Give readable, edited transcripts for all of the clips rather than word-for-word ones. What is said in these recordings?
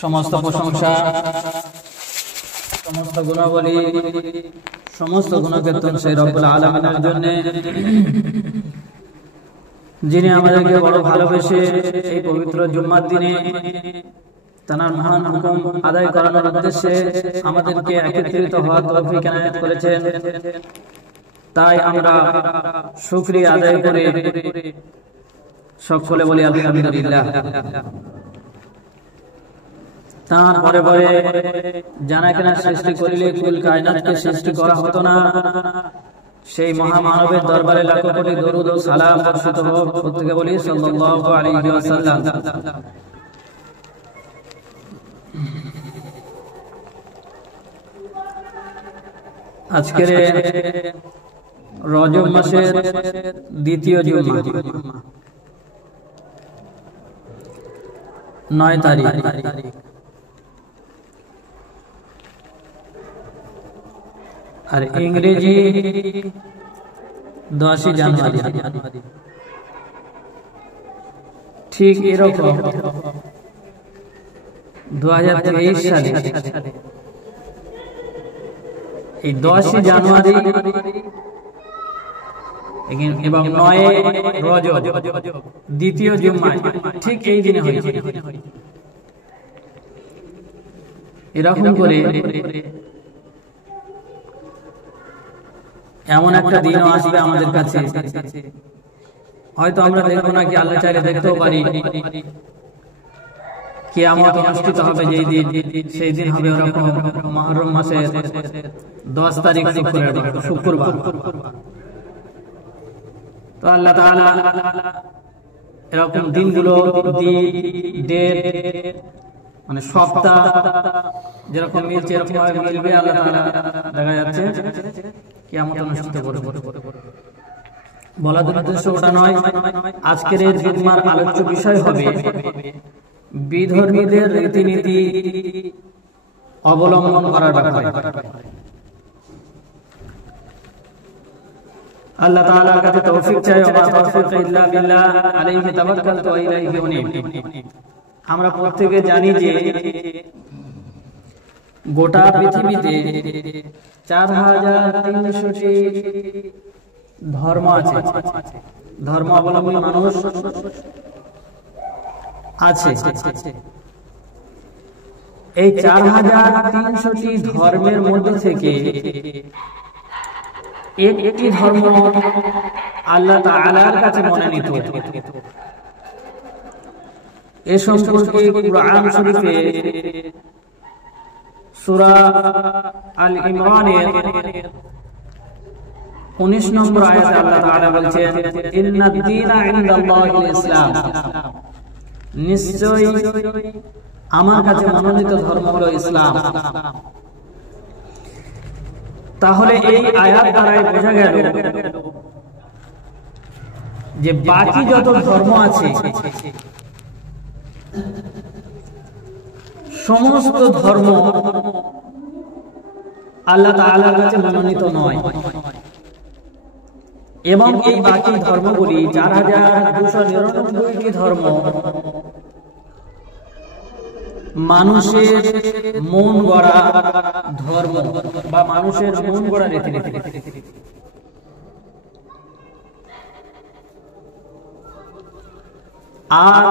সমস্ত প্রশংসা, সমস্ত গুণাবলী, সমস্ত গুণকীর্তন সেই রব্বুল আলামিনের জন্য, যিনি আমাদেরকে বড় ভালোবেসে এই পবিত্র জুম্মার দিনে তার মহান হুকুম আদায় করানোর উদ্দেশ্যে আমাদেরকে একত্রিত হওয়ার তৌফিক এনায়েত করেছেন। তাই আমরা শুকরিয়া আদায় করে সকলে বলি আলহামদুলিল্লাহ। তার পরে পরে জানা কেনা সৃষ্টি করিলে কুল কায়নাতকে সৃষ্টি করা হতো না। সেই মহামানবের দরবারে লাখো কোটি দরুদ ও সালাম বর্ষিত হোক। প্রত্যেকে বলি সাল্লাল্লাহু আলাইহি ওয়াসাল্লাম। আজকের রজব মাসের দ্বিতীয় জুমা, 9 তারিখ, আর ইংরেজি 10 জানুয়ারি। ঠিক এরকম 2023 সালে এই 10 জানুয়ারি এবং 9 রজব দ্বিতীয় জুম্মা ঠিক এই দিনে হয়েছে। এরকম করে এমন একটা দিনও আসবে আমাদের কাছে, হয়তো আমরা দেখবো না, কি আল্লাহ চাইলে দেখতেও পারি। কিয়ামত অনুষ্ঠিত হবে যেই দিন, সেই দিন হবে ওরকম মুহররম মাসের 10 তারিখ শুক্রবার। তো আল্লাহ তাআলা এরকম দিনগুলো, ডেট মানে সপ্তাহ যেরকম মিলছে এরকম মিলবে। আল্লাহ তাআলা দেখা যাচ্ছে কিয়ামত অনুষ্ঠিত করবে। বলার উদ্দেশ্য ওটা নয়। আজকের এই জুম্মার আলোচ্য বিষয় হবে বিধর্মীদের রীতিনীতি অবলম্বন করার ব্যাপারে। আল্লাহ তাআলার কাছে তৌফিক চাই। ওয়া তাওফিক ইল্লা বিল্লাহ, আলাইহি তাওয়াক্কালতু ওয়া ইলাইহি উনীব। আমরা প্রত্যেকে জানি যে গোটা পৃথিবীতে 4300টি ধর্ম আছে, ধর্মাবলম্বী মানুষ আছে। এই 4300টি ধর্মের মধ্যে থেকে একটি ধর্ম আল্লাহ তাআলার কাছে মনোনীত। এ সম্পর্কে কুরআন শরীফে সূরা আল ইমরানের 19 নম্বর আয়াতে আল্লাহ তাআলা বলছেন, ইন্নাদ দীনা ইনদাল্লাহিল ইসলাম, নিশ্চয়ই আমার কাছে মনোনীত ধর্ম হলো ইসলাম। তাহলে এই আয়াত দ্বারা বোঝা গেল যে বাকি যত ধর্ম আছে সমস্ত ধর্ম আল্লাহ তাআলার কাছে মনোনীত নয়। এবং এই বাকি ধর্মগুলি 4299টি ধর্ম মানুষের মন গড়া ধর্ম বা মানুষের মন গড়া রীতিনীতি। আর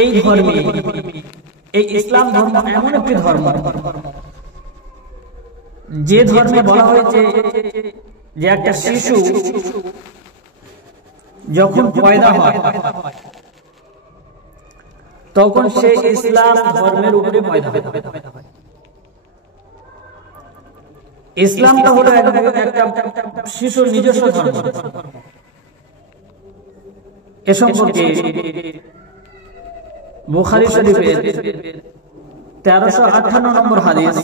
এই ধর্মে, এই ইসলাম ধর্ম এমন একটি ধর্ম যে ধর্মে বলা হয়েছে যে একটা শিশু যখন পয়দা হয় তখন সে ইসলাম ধর্মের উপরে পয়দা হয়। ইসলামটা হলো একটা শিশুর নিজস্ব ধর্ম। এ সম্পর্কে বুখারী শরীফের 1358 নম্বর হাদিস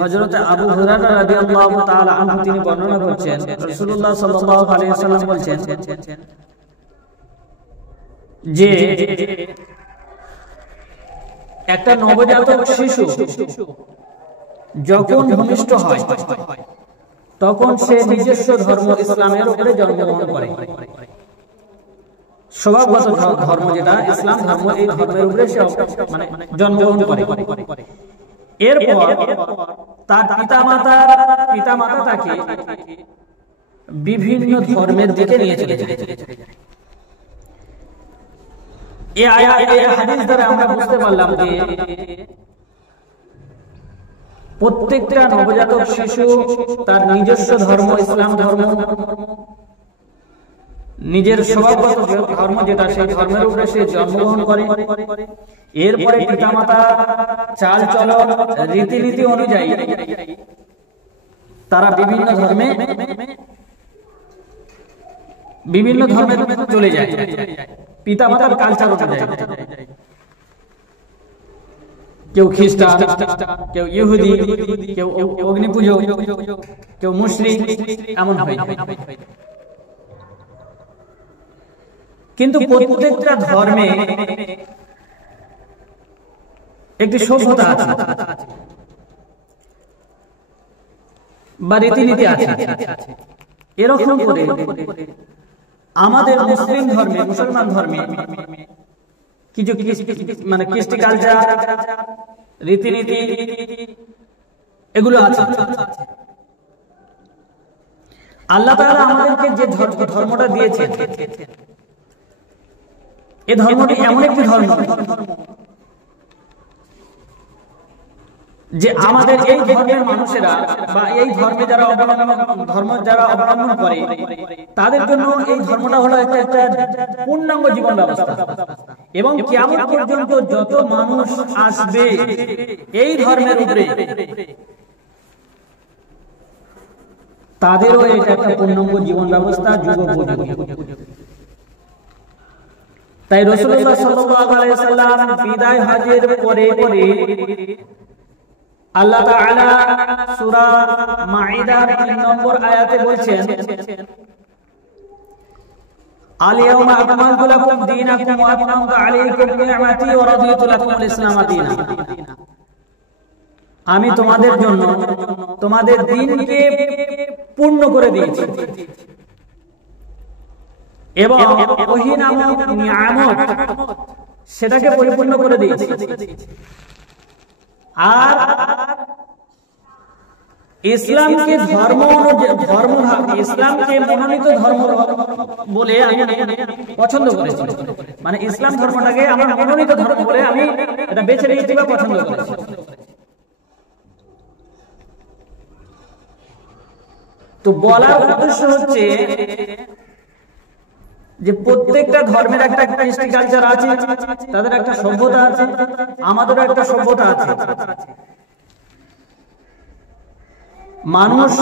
হযরত আবু হুরায়রা রাদিয়াল্লাহু তাআলা আনহু তিনি বর্ণনা করছেন, রাসূলুল্লাহ সাল্লাল্লাহু আলাইহি ওয়াসাল্লাম বলেন যে একটা নবজাতক শিশু যখন ভূমিষ্ঠ হয় তখন সে নিজস্ব ধর্ম ইসলামের উপরে জন্মগ্রহণ করে। স্বভাবগত ধর্ম যেটা ইসলাম ধর্ম, এই ধর্মের উপরে সে মানে জন্মগ্রহণ করে। এরপর তার পিতামাতা তাকে বিভিন্ন ধর্মের দিকে নিয়ে চলে যায়। এই হাদিস দ্বারা আমরা বুঝতে পারলাম যে প্রত্যেকটা নবজাতক শিশু তার নিজস্ব ধর্ম ইসলাম ধর্ম, নিজের স্বভাবগত ধর্ম যেটা সেই ধর্মের উপরে সে জন্মগ্রহণ করে। এরপরে পিতামাতা চাল চলন রীতিনীতি অনুযায়ী তারা বিভিন্ন ধর্মে চলে যায়, পিতামাতার কালচার অনুযায়ী। কেউ খ্রিস্টান, কেউ ইহুদি, কেউ অগ্নি পূজক, কেউ মুশরিক, এমন হয়। কিন্তু প্রত্যেকটা ধর্মে একটি সভ্যতা আছে বা রীতিনীতি আছে। এরকম করে আমাদের মুসলমান ধর্মে কিছু মানে কৃষ্টি কালচার, রীতিনীতি এগুলো আছে। আল্লাহ তাআলা আমাদেরকে যে ধর্মটা দিয়েছেন, এই ধর্মটি এমন একটি ধর্ম যে আমাদের এই ধর্মের মানুষেরা বা এই ধর্মে যারা অবলম্বন করে তাদের জন্য এই ধর্মটা হলো একটা পূর্ণাঙ্গ জীবন ব্যবস্থা। এবং কিয়ামত পর্যন্ত যত মানুষ আসবে এই ধর্মের উপরে, তাদেরও এটা একটা পূর্ণাঙ্গ জীবন ব্যবস্থা, যুগোপযোগী। তাই রাসূলুল্লাহ সাল্লাল্লাহু আলাইহি ওয়াসাল্লাম বিদায় হজের পরে আল্লাহ তাআলা সূরা মাঈদার 3 নম্বর আয়াতে বলছেন, আল-ইয়াওমা আকমালতু লাকুম দীনাকুম ওয়া আতমামতু আলাইকুম নি'মাতি ওয়া রাদিতু লাকুমুল ইসলাম দীনা। আমি তোমাদের জন্য তোমাদের দ্বীনকে পূর্ণ করে দিয়েছি এবং ওহী নামক নিয়ামত সেটাকে পরিপূর্ণ করে দিয়েছি। আর ইসলামকে ইসলামকে মনোনীত ধর্ম বলে আমি পছন্দ করেছি। মানে ইসলাম ধর্মটাকে আমার মনোনীত ধর্ম বলে আমি এটা বেছে নিয়েছি বা পছন্দ করেছি। তো বলার উদ্দেশ্য হচ্ছে যে প্রত্যেকটা ধর্মের একটা কৃষ্টি কালচার আছে, তাদের একটা সভ্যতা আছে, আমাদেরও একটা সভ্যতা আছে। মানুষ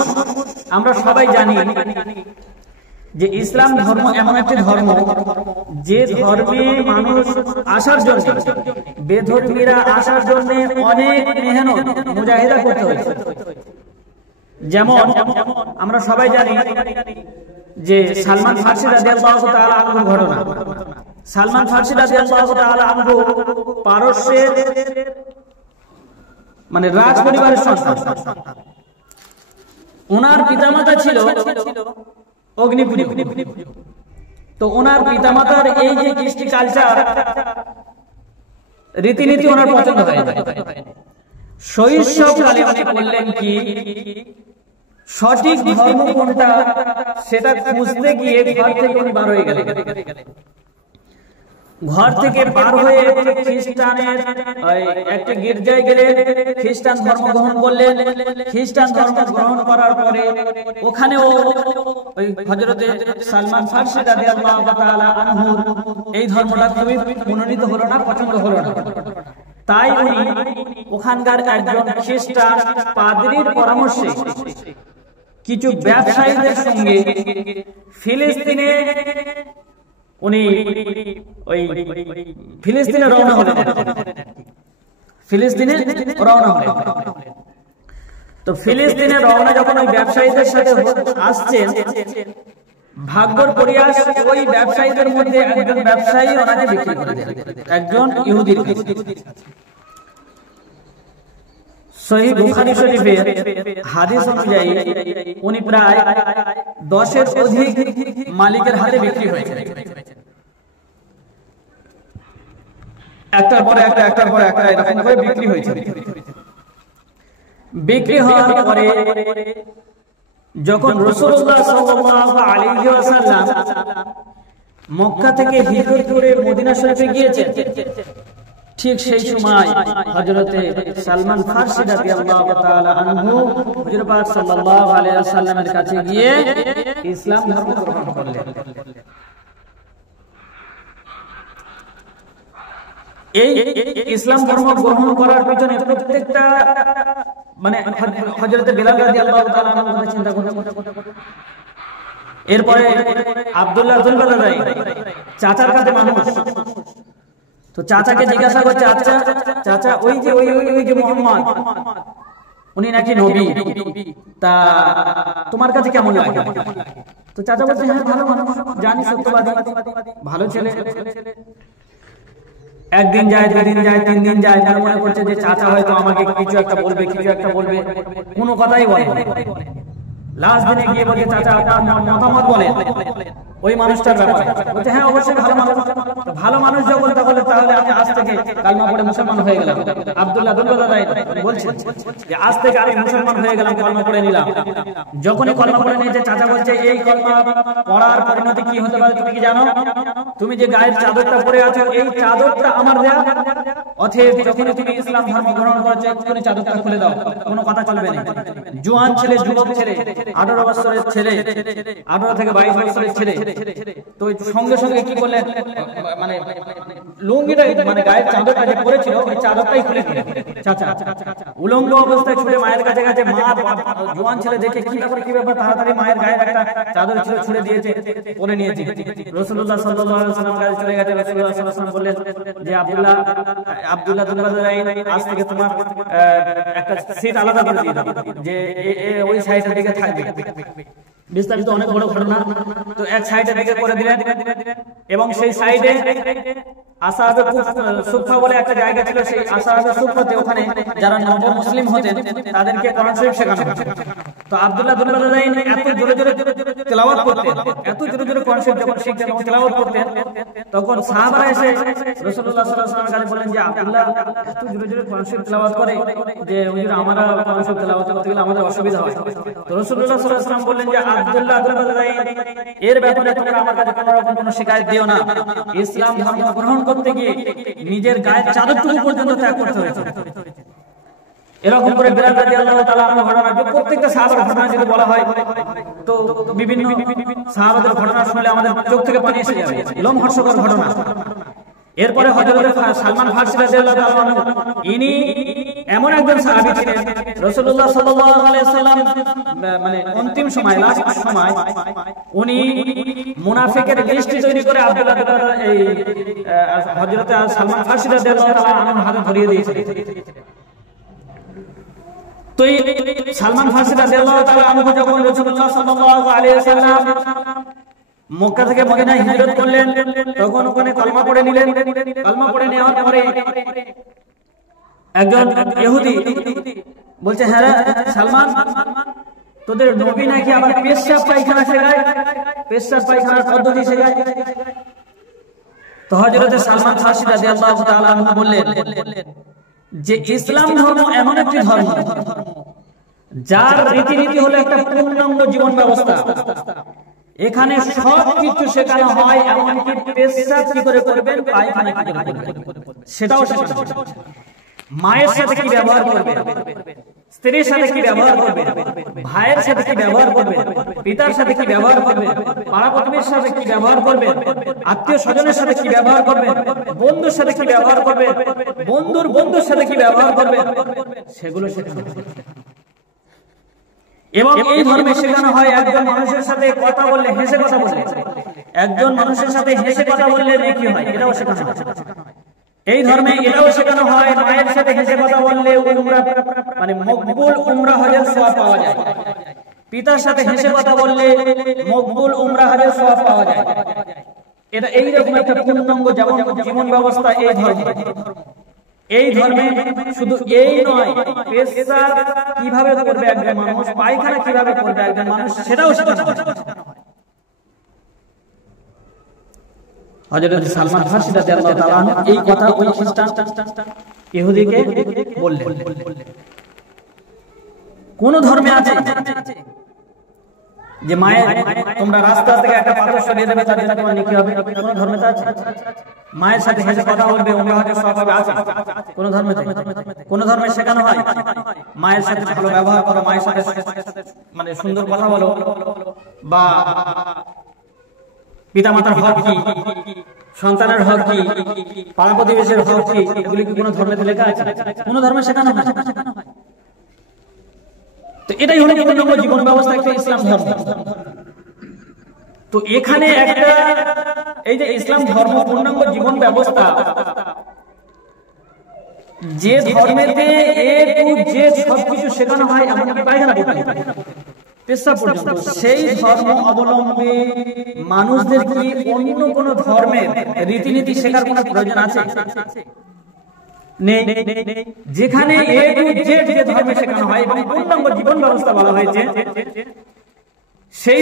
আমরা সবাই জানি যে ইসলাম ধর্ম এমন একটি ধর্ম যে ধর্মে মানুষ আসার জন্য, বেধর্মীরা আসার জন্য অনেক মেহনত মুজাহিদা করতে হয়েছে। যেমন আমরা সবাই জানি যে সালমান ফার্সি রাদিয়াল্লাহু তাআলা আনহুর ঘটনা। সালমান ফার্সি রাদিয়াল্লাহু তাআলা আনহু পারস্যের মানে রাজ পরিবারের সন্তান। ওনার পিতামাতা ছিল অগ্নি পূজক। তো ওনার পিতামাতার এই যে কৃষ্টি কালচার, রীতিনীতি ওনার পছন্দ হয়। শৈশবকালে উনি বললেন কি সঠিক ধর্ম কোনটা সেটা খুঁজতে গিয়ে ঘর থেকে উনি বার হয়ে গেলেন। ঘর থেকে বার হয়ে খ্রিস্টানের একটা গির্জায় গেলে খ্রিস্টান ধর্ম গ্রহণ করলেন। খ্রিস্টান ধর্ম গ্রহণ করার পরে ওখানেও ওই হযরতে সালমান ফার্সি রাদিয়াল্লাহু তাআলা আনহু এই ধর্মটা খুবই মনোনীত হলো না, পছন্দ হলো না। তাই উনি ওখানকার একজন খ্রিস্টান পাদ্রীর পরামর্শে কিছু ব্যবসায়ীদের সঙ্গে ফিলিস্তিনে উনি ওই ফিলিস্তিনে রওনা হলেন। তো ফিলিস্তিনে রওনা যখন ওই ব্যবসায়ীদের সাথে আসছেন, ভাগ্যর পরিহাস ওই ব্যবসায়ীদের মধ্যে একজন ব্যবসায়ী ওনাকে বিক্রি করে দেন একজন ইহুদির কাছে। সহিহ বুখারী শরীফের হাদিস অনুযায়ী উনি প্রায় 10-এর অধিক মালিকের হাতে বিক্রি হয়েছেন। একটার পরে একটা এরকম করে বিক্রি হয়েছে। বিক্রি হওয়ার পরে যখন রাসূলুল্লাহ সাল্লাল্লাহু আলাইহি ওয়াসাল্লাম মক্কা থেকে হিজরত করে মদিনা শরীফে গিয়েছেন, ঠিক সেই সময় হযরতে সালমান ফারসি রাদিয়াল্লাহু তাআলা আনহু হুজুর পাক সাল্লাল্লাহু আলাইহি ওয়াসাল্লামের কাছে গিয়ে ইসলাম ধর্ম গ্রহণ করলেন। এই ইসলাম ধর্ম গ্রহণ করার পিছনে প্রত্যেকটা মানে হযরতে বিলাল রাদিয়াল্লাহু তাআলা আনহু চিন্তা করতে। এরপরে আব্দুল্লাহ যুলবাদাই চাচার কাছে মানুষ, তো চাচাকে জিজ্ঞাসা করছে, আচ্ছা চাচা ওই যে মুহাম্মদ উনি নাকি নবী, তা তোমার কাছে কেমন লাগে? তো চাচা বলছে, হ্যাঁ ভালো মানুষ, জানি সত্যবাদী, ভালো ছেলে। একদিন যায়, দুদিন যায়, 3 দিন যায়, তার মনে করছে যে চাচা হয়তো আমাকে কিছু একটা বলবে, কোনো কথাই বলে না। লাস্ট দিনে গিয়ে বলে, চাচা আপনার মতামত বলে ওই মানুষটার ব্যাপারে। বলছে, হ্যাঁ অবশ্যই ভালো মানুষ যখন, তাহলে আমি আজ থেকে কালমা পড়ে মুসলমান হয়ে গেলাম। আব্দুল্লাহ দুলবাদাই বলছেন যে আজ থেকে আমি মুসলমান হয়ে গেলাম, কলমা পড়ে নিলাম। যখনই কলমা পড়ে নিয়েছে, চাচা বলছে, এই কলমা পড়ার পরিণতি কি হতে পারে তুমি কি জানো? তুমি যে গায়ের চাদরটা পরে আছো, এই চাদরটা আমার দেয়া, অতএব যখনই তুমি ইসলাম ধর্ম গ্রহণ করেছো এক্ষুনি চাদরটা খুলে দাও, কোনো কথা চলবে না। জোয়ান ছেলে, যুবক ছেলে, 18 বছরের ছেলে, 18 থেকে 22 বছরের ছেলে, তো সঙ্গে সঙ্গে কি করলেন, মানে লুঙ্গিটা মানে গায়ের চাদরটা যে পরেছিল ওই চাদরটাই খুলে দিলেন। চাচা উলঙ্গ অবস্থায় ছুটে মায়ের কাছে গেছে। মা জোয়ান ছেলে দেখে কি ব্যাপার, তাড়াতাড়ি মায়ের গায়ের একটা চাদর ছিল ছুড়ে দিয়েছে, পরে নিয়েছে। রাসূলুল্লাহ সাল্লাল্লাহু আলাইহি ওয়াসাল্লাম কাছে চলে গেছে। রাসূলুল্লাহ সাল্লাল্লাহু আলাইহি ওয়াসাল্লাম বললেন যে আব্দুল্লাহ দুলবাদাই, আজ থেকে তোমার একটা সিট আলাদা করে দিয়ে দাও, যে ওই সাইডের দিকে থাকবে। বিস্তারিত অনেক বড় ঘটনা, তো এক সাইডের দিকে করে দিলেন। এবং সেই সাইডে আসহাবে সুফফা বলে একটা জায়গা ছিল, সেই আসহাবে সুফফাতে ওখানে যারা নব মুসলিম হতেন তাদেরকে কোরআন শরীফ শেখানো হতো। তো আব্দুল্লাহ দুলবাদাই এত জোরে তেলাওয়াত করতেন, এত জোরে কোরআন শরীফ যখন শিখতেন তেলাওয়াত করতেন, তখন সাহাবারা এসে রাসূলুল্লাহ সাল্লাল্লাহু আলাইহি ওয়াসাল্লামের কাছে বলেন যে আব্দুল্লাহ এত জোরে কোরআন শরীফ তেলাওয়াত করে যে হুজুর আমরা কোরআন শরীফ তেলাওয়াত করতে গেলে আমাদের অসুবিধা হয়। তো রাসূলুল্লাহ সাল্লাল্লাহু আলাইহি ওয়াসাল্লাম বললেন যে আব্দুল্লাহ দুলবাদাই, এর ব্যাপারে তোমরা আমার কাছে কোনো শিকায়ত দিও না। ইসলাম ধর্ম গ্রহণ করতে গিয়ে নিজের গায়ের চাদরটুকু পর্যন্ত ত্যাগ করতে হয়েছে। এরকম করে বিলাল রাদিয়াল্লাহু তাআলা আনহু ঘটনা, প্রত্যেকটা সাহাবার ঘটনা যদি বলা হয় তো বিভিন্ন সাহাবাদের ঘটনা শুনলে আমাদের চোখ থেকে পানি এসে যাবে, লোমহর্ষকর ঘটনা। এরপরে হযরত সালমান ফারসি রাদিয়াল্লাহু তাআলা আনহু, ইনি এমন একজন সাহাবী ছিলেন, রাসূলুল্লাহ সাল্লাল্লাহু আলাইহি ওয়াসাল্লাম মানে অন্তিম সময়, লাস্ট সময় উনি মুনাফিকের লিস্ট তৈরি করে আব্দুল্লাহ এই হযরত সালমান ফারসি রাদিয়াল্লাহু তাআলা আনহুর হাতে ধরিয়ে দিয়েছিলেন। তো এই সালমান ফারসি রাদিয়াল্লাহু তাআলা আনহু যখন রাসূলুল্লাহ সাল্লাল্লাহু আলাইহি ওয়াসাল্লাম মক্কা থেকে মদিনায় হিজরত করলেন, তখন ওখানে কলমা পড়ে নিলেন। কলমা পড়ে নেওয়ার পরে একজন ইহুদি বলছে, হ্যাঁ সালমান, তোদের নবী নাকি আবার পেশাব পায়খানা শেখায়, পেশাব পায়খানার পদ্ধতি শেখায়। তো হযরত সালমান ফারসি রাদিয়াল্লাহু তাআলা আনহু বললেন যে ইসলাম ধর্ম এমন একটি ধর্ম যার রীতিনীতি হলো একটা পূর্ণাঙ্গ জীবন ব্যবস্থা। এখানে সব কিছু শেখানো হয়, এমনকি পেশাব কি করে করবেন, পায়খানা কি করে করবেন সেটাও শেখানো হয়। মায়ের সাথে কি ব্যবহার করবেন, স্ত্রীর সাথে কি ব্যবহার করবেন, ভাইয়ের সাথে কি ব্যবহার করবেন, পিতার সাথে কি ব্যবহার করবেন, পাড়া প্রতিবেশীর সাথে কি ব্যবহার করবেন, আত্মীয় স্বজনের সাথে কি ব্যবহার করবেন, বন্ধুর সাথে কি ব্যবহার করবেন, বন্ধুর সাথে কি ব্যবহার করবেন, সেগুলো শেখানো হয়। এবং এই ধর্মে শেখানো হয় একজন মানুষের সাথে কথা বললে, হেসে কথা বললে, একজন মানুষের সাথে হেসে কথা বললে নেকি হয়, এটাও শেখানো হয়। এই ধর্মে এটাও শেখানো হয় মায়ের সাথে হেসে কথা বললে উমরা মানে মকবুল উমরা হজের সওয়াব পাওয়া যায়, পিতার সাথে হেসে কথা বললে মকবুল উমরা হজের সওয়াব পাওয়া যায়। এটা এইরকম একটা পূর্ণাঙ্গ জীবন ব্যবস্থা এই ধর্ম। এই ধর্মে শুধু এই নয়, পেশাব কিভাবে করবে একজন মানুষ, পায়খানা কিভাবে করবে একজন মানুষ, সেটাও শেখানো হয়। হযরত সালমান ফারসি রাদিয়াল্লাহু তাআলা আনহু এই কথা ওই খ্রিস্টান ইহুদিকে বললেন। কোন ধর্মে আছে যে মায়ের তোমরা রাস্তা থেকে একটা পাথর সরিয়ে দেবে তার জন্য তোমার নেকি হবে? কোন ধর্মেতে আছে? মায়ের সাথে হেসে কথা বলবে ওমরা হজের সওয়াব হবে আছে? কোন ধর্মেতে? কোন ধর্মে শেখানো হয় মায়ের সাথে ভালো ব্যবহার করো, মায়ের সাথে মানে সুন্দর কথা বলো, বা পিতামাতার হক কি, সন্তানের হক কি, পাড়া প্রতিবেশীর হক কি, এগুলি কি কোন ধর্মেতে লেখা আছে? কোন ধর্মে শেখানো হয়? তো এটাই হলো পূর্ণাঙ্গ জীবন ব্যবস্থা, একটা ইসলাম ধর্ম। তো এখানে একটা এই যে ইসলাম ধর্ম পূর্ণাঙ্গ জীবন ব্যবস্থা, যে ধর্মেতে এ টু জেড সবকিছু শেখানো হয়, এমনকি পায়খানা পর্যন্ত, পেশাব পর্যন্ত, সেই ধর্ম অবলম্বী মানুষদের কি অন্য কোন ধর্মের রীতিনীতি শেখার কোন প্রয়োজন আছে? নেই। যেখানে এ টু জেড যে ধর্মে শেখানো হয় এবং পূর্ণাঙ্গ জীবন ব্যবস্থা বলা হয়েছে, সেই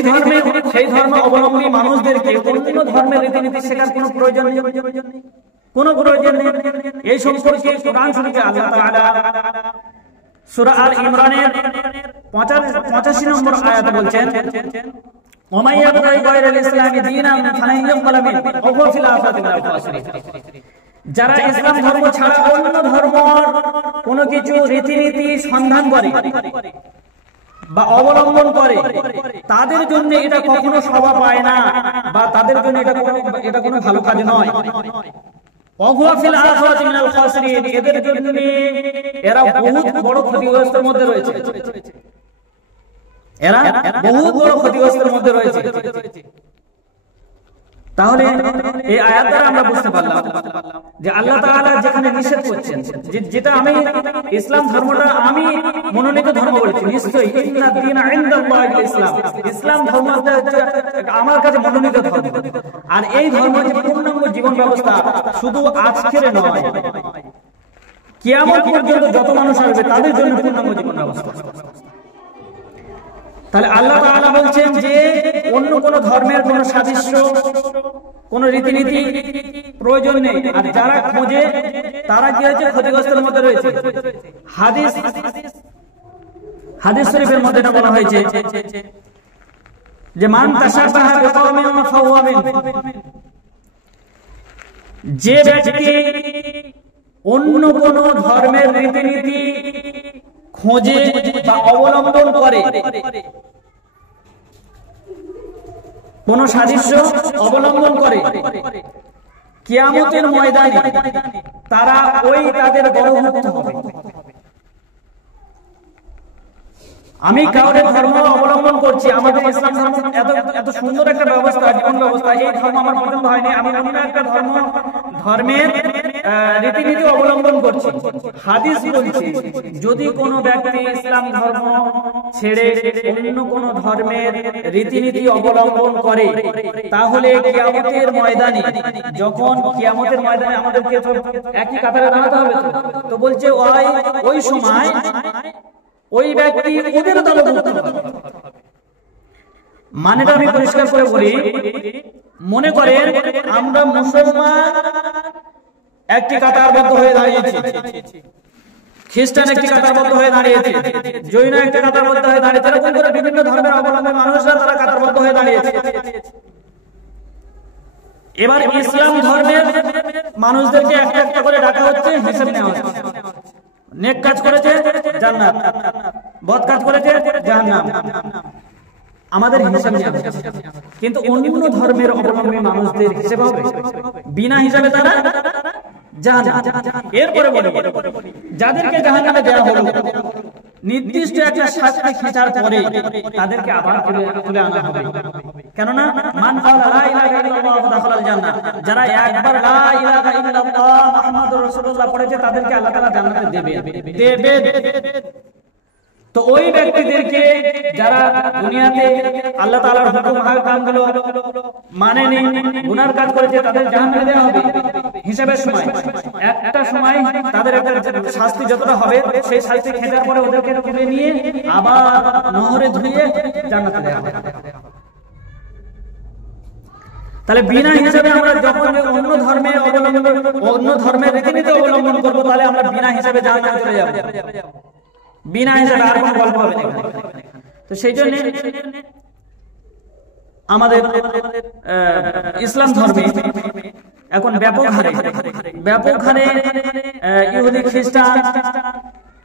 ধর্ম অবলম্বী মানুষদেরকে অন্য ধর্মের রীতিনীতি শেখার কোন প্রয়োজন নেই, কোন প্রয়োজন নেই। এই সম্পর্কে কোরআন শরীফে আল্লাহ তাআলা সূরা আল ইমরানের 85 নম্বর আয়াতে বলছেন, ওয়া ইয়াবতাগি গায়রাল ইসলামি দীনান ফালান ইউকবালা মিনহু ওয়া হুয়া ফিল আখিরাতি মিনাল খাসিরিন। যারা ইসলাম ধর্ম ছাড়া অন্য ধর্ম কোন কিছু রীতিনীতি সন্ধান করে বা অবলম্বন করে, তাদের জন্য এটা কখনো শোভা পায় না, বা তাদের জন্য এটা কোনো ভালো কাজ নয়। এদের জন্য এরা বহুত বড় ক্ষতিগ্রস্তের মধ্যে রয়েছে, এরা বহুত বড় ক্ষতিগ্রস্তের মধ্যে রয়েছে। তাহলে এই আয়াত দ্বারা আমরা বুঝতে পারলাম যে আল্লাহ তাআলা যেখানে নিষেধ করছেন, যেটা আমি ইসলাম ধর্মটা আমি মনোনীত ধর্ম বলেছি, নিশ্চয়ই ইন্না দীনা ইনদাল্লাহিল ইসলাম, ইসলাম ধর্মটা আমার কাছে মনোনীত ধর্ম। আর এই ধর্ম যে পূর্ণাঙ্গ জীবন ব্যবস্থা শুধু আজকের নয়, কিয়ামত পর্যন্ত যত মানুষ আসবে তাদের জন্য পূর্ণাঙ্গ জীবন ব্যবস্থা। তাহলে আল্লাহ তাআলা বলছেন যে অন্য কোন ধর্মের কোন সাদৃশ্য, কোন রীতিনীতি প্রয়োজন নেই। আর যারা খোঁজে তারা কি হয়েছে? ক্ষতিগ্রস্তের মধ্যে রয়েছে। হাদিস শরীফের মধ্যে এটা বলা হয়েছে যে মান তাশাবাহা বিকওমিন ফাহুয়া মিনহুম, যে ব্যক্তি অন্য কোন ধর্মের রীতিনীতি খোঁজে বা অবলম্বন করে, কোন সাদৃশ্য অবলম্বন করে, কিয়ামতের ময়দানে তারা ওই তাদের বরভুক্ত হবে। আমি কাউরে ধর্ম অবলম্বন করছি, আমাদের ইসলাম ধর্ম এত সুন্দর একটা ব্যবস্থা, জীবন ব্যবস্থা, এই ধর্ম আমার পছন্দ হয়নি, আমি অন্য একটা ধর্মের রীতিনীতি অবলম্বন করছি। হাদিস বলছে যদি কোনো ব্যক্তি ইসলাম ধর্ম ছেড়ে অন্য কোন ধর্মের রীতিনীতি অবলম্বন করে, তাহলে কিয়ামতের ময়দানে, যখন কিয়ামতের ময়দানে আমাদেরকে একই কাতারে দাঁড়াতে হবে, তো বলছে ওই সময় ওই ব্যক্তি ওদের দলভুক্ত হবে। মানেটা আমি পরিষ্কার করে বলি, মনে করেন আমরা মুসলমান একটি কাতারবদ্ধ হয়ে দাঁড়িয়েছি, খ্রিস্টান একটি কাতারবদ্ধ হয়ে দাঁড়িয়েছে, জৈন একটি কাতারবদ্ধ হয়ে দাঁড়িয়েছে, এরকম করে বিভিন্ন ধর্মের অবলম্বী মানুষরা তারা কাতারবদ্ধ হয়ে দাঁড়িয়েছে। এবার ইসলাম ধর্মের মানুষদেরকে একটা একটা করে ডাকা হচ্ছে, হিসাব নেওয়া হচ্ছে। নেক কাজ করেছে জান্নাত, বদ কাজ করেছে জাহান্নাম, আমাদের হিসাব নেওয়া হচ্ছে। কিন্তু অন্য ধর্মের অবলম্বী মানুষদের হিসাব হবে বিনা হিসাবে তারা জাহান্নাম। এরপরে বলে যাদেরকে জাহান্নামে দেওয়া হলো, নির্দিষ্ট একটা শাস্তি খেচার পরে তাদেরকে আবার তুলে আনা হবে। কেননা মান ক্বালা লা ইলাহা ইল্লাল্লাহ দাখালাল জান্নাহ, যারা একবার লা ইলাহা ইল্লাল্লাহ মুহাম্মাদুর রাসূলুল্লাহ পড়েছে তাদেরকে আল্লাহ তাআলা জান্নাতে দেবে। তো ওই ব্যক্তিদেরকে যারা দুনিয়াতে আল্লাহ তাআলার হুকুম আহকামগুলো মানেনি, গুনার কাজ করেছে, তাদের জাহান্নামে দেওয়া হবে হিসাবের সময়। একটা সময় তাদের একটা শাস্তি যতটা হবে, সেই শাস্তি খেটার পরে ওদেরকে তুলে নিয়ে আবার নহরে ধুয়ে জান্নাতে দেওয়া হবে। তাহলে বিনা হিসাবে আমরা যখন অন্য ধর্মের রীতিনীতি অবলম্বন করবো, তাহলে আমরা বিনা হিসাবে জাহান্নামে চলে যাবো, বিনা হিসাবে, আর কোনো গল্প হবে না। তো সেই জন্য আমাদের ইসলাম ধর্মে এখন ব্যাপক হারে ইহুদি খ্রিস্টান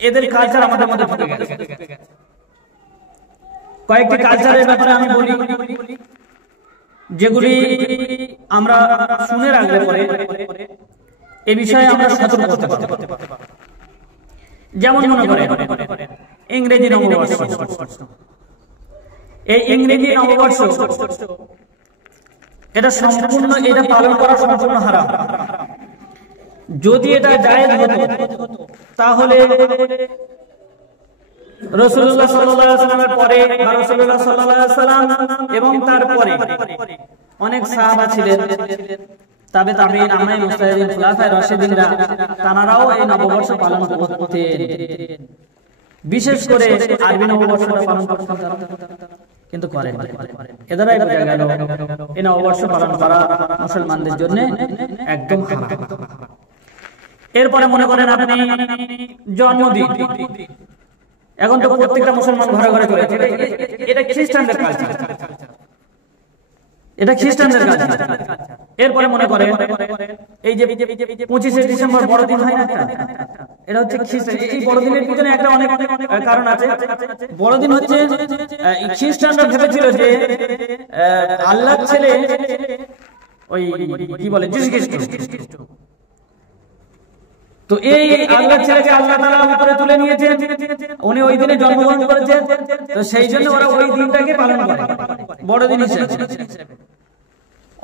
এদের কালচার আমাদের মধ্যে ঢুকে গেছে। কয়েকটি কালচারের ব্যাপারে আমি বলি, যেগুলি আমরা শুনে রাখলে পরে এ বিষয়ে আমরা সতর্ক হতে পারব। যেমন মনে করেন ইংরেজি নববর্ষ, এই ইংরেজি নববর্ষ এটা পালন করা সম্পূর্ণ হারাম। যদি এটা জায়েজ হতো তাহলে রাসূলুল্লাহ সাল্লাল্লাহু আলাইহি ওয়াসাল্লামের পরে বা রাসূলুল্লাহ সাল্লাল্লাহু আলাইহি ওয়াসাল্লাম এবং তারপরে অনেক সাহাবা ছিলেন, তাবেঈন, আইম্মায়ে মুজতাহিদিন, খুলাফায়ে রাশিদিনরা, তানারাও এই নববর্ষ পালন করতেন। বিশেষ করে আরবি নববর্ষটা পালন করতেন, কিন্তু করেন। এ দ্বারাই বোঝা গেল এই নববর্ষ পালন করা মুসলমানদের জন্য একদম হারাম। এরপরে মনে করেন আপনি জন্মদিন, এখন তো প্রত্যেকটা মুসলমান ঘরে ঘরে চলেছে, এটা খ্রিস্টানদের কালচার, এটা খ্রিস্টানদের কালচার। এরপরে মনে করেন এই যে 25শে ডিসেম্বর বড়দিন হয় না, এটা হচ্ছে খ্রিস্টান। এই বড়দিনের পিছনে একটা অনেক কারণ আছে। বড়দিন হচ্ছে খ্রিস্টানরা ভেবেছিল যে আল্লাহর ছেলে ওই কি বলে যীশু খ্রিস্ট, তো এই আল্লাহর ছেলেকে আল্লাহ তাআলা উপরে তুলে নিয়েছেন, উনি ওই দিনে জন্মগ্রহণ করেছেন, তো সেই জন্য ওরা ওই দিনটাকে পালন করে বড়দিন হিসেবে।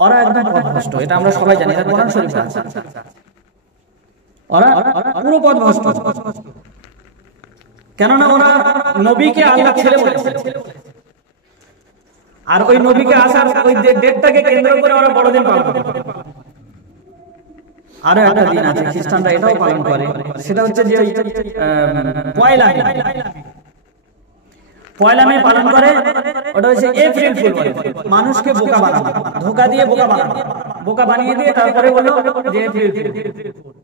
ওরা একদম পথভ্রষ্ট, এটা আমরা সবাই জানি, এটা কোরআন শরীফে আছে। ওরা পুরো পথভ্রষ্ট, কেননা ওরা নবীকে আল্লাহর ছেলে বলেছে, আর ওই নবীকে আসার ওই ডেটটাকে কেন্দ্র করে ওরা বড়দিন পালন করে। আরো একটা দিন আছে খ্রিস্টানরা এটাও পালন করে, সেটা হচ্ছে যে পয়লা মে পালন করে। ওটা হচ্ছে এপ্রিল ফুল, মানুষকে বোকা বানানো, ধোঁকা দিয়ে বোকা বানিয়ে দিয়ে তারপরে বললো যে এপ্রিল ফুল।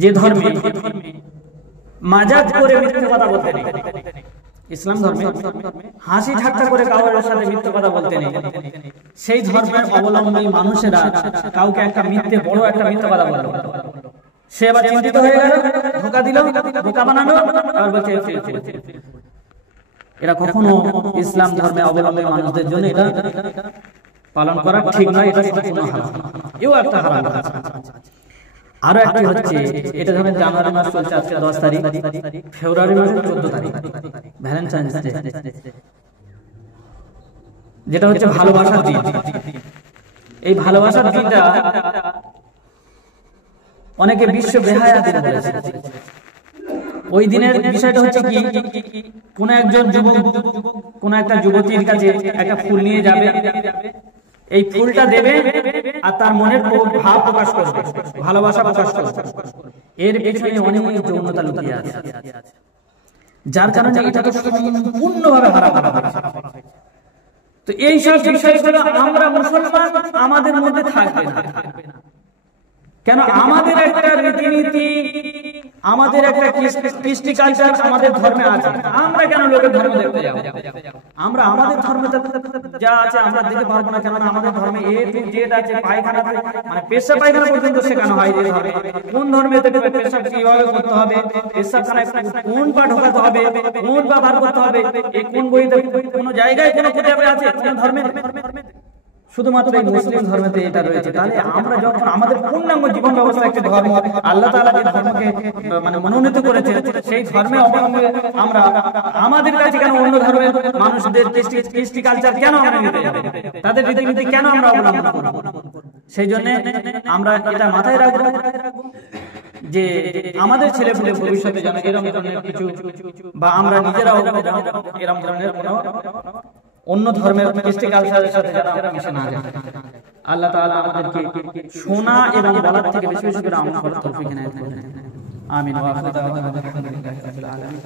যে ধর্মে মাজাক করে মিথ্যে কথা বলতে নেই, ইসলাম ধর্মে হাসি ঠাট্টা করে কাউর সাথে মিথ্যে কথা বলতে নেই, সেই ধর্মের অবলম্বী মানুষেরা কাউকে একটা বড় একটা মিথ্যে কথা বলল, সে আবার চিন্তিত হয়ে গেল, ধোঁকা দিল, বোকা বানানো, আর বলছে এটা কখনো ইসলাম ধর্মে অবলম্বী মানুষদের জন্য এটা পালন করা ঠিক নয়, এটা সম্পূর্ণ হারাম। এও একটা হারাম। আরো একটি হচ্ছে, এটা যখন জানুয়ারি মাস চলছে, আজকে 10 তারিখ, ফেব্রুয়ারি মাসের 14 তারিখ ভ্যালেন্টাইন্স ডে, যেটা হচ্ছে ভালোবাসার দিন। এই ভালোবাসার দিনটা অনেকে বিশ্ব বেহায়া দিন বলেছে। ওই দিনের বিষয়টা হচ্ছে কি, কোন একজন যুবক কোন একটা যুবতীর কাছে একটা ফুল নিয়ে যাবে, এই ফুলটা দেবে আর তার মনের ভাব প্রকাশ করবে, ভালোবাসা প্রকাশ করবে। এর পেছনে অনেক যৌনতা লুকিয়ে আছে, যার কারণে এটা তো সম্পূর্ণভাবে হারাম। তো এই সব বিষয়গুলো আমরা মুসলমান আমাদের মধ্যে থাকবে না কেন? আমাদের একটা রীতিনীতি, আমাদের একটা কৃষ্টি কালচার আমাদের ধর্মে আছে, আমরা কেন লোকের ধর্ম দেখতে যাব? আমরা আমাদের ধর্মে যা আছে আমরা দেখতে পারবো না, কেন? আমাদের ধর্মে এ টু জেড আছে, পায়খানা মানে পেশাব পায়খানা পর্যন্ত শেখানো হয়। যে ধর্মে কোন ধর্মে পেশাব কিভাবে করতে হবে, পেশাবখানায় কোন পা ঢোকাতে হবে, কোন পা বার করতে হবে, এই কোন বইতে কোন জায়গায় কোন কিতাবে আছে, কোন ধর্মে? শুধুমাত্র এই মুসলিম ধর্মেতে এটা রয়েছে। তাহলে আমরা যখন আমাদের পূর্ণাঙ্গ জীবন ব্যবস্থা একটা ধর্ম, আল্লাহ তাআলা যে ধর্মকে মানে মনোনীত করেছে, সেই ধর্মে অবলম্বনে আমরা আমাদের কাছে কেন অন্য ধর্মের মানুষদের কৃষ্টি কালচার কেন আমরা নিতে যাব? তাদের রীতিনীতি কেন আমরা অবলম্বন করব? সেই জন্য আমরা এটা মাথায় রাখবো যে আমাদের ছেলেপুলে ভবিষ্যতে যেন এরকম ধরনের কিছু, বা আমরা নিজেরাও এরকম ধরনের কোনো অন্য ধর্মের কৃষ্টি কালচারের সাথে যেন আমরা মিশে না যাই। আল্লাহ তাআলা আমাদেরকে শোনা এবং বলার থেকে বেশি বেশি করে আমল করার তৌফিক এনায়েত করুন। আমিন। ওয়া আখিরু দাওয়ানা আলহামদুলিল্লাহি রাব্বিল আলামিন।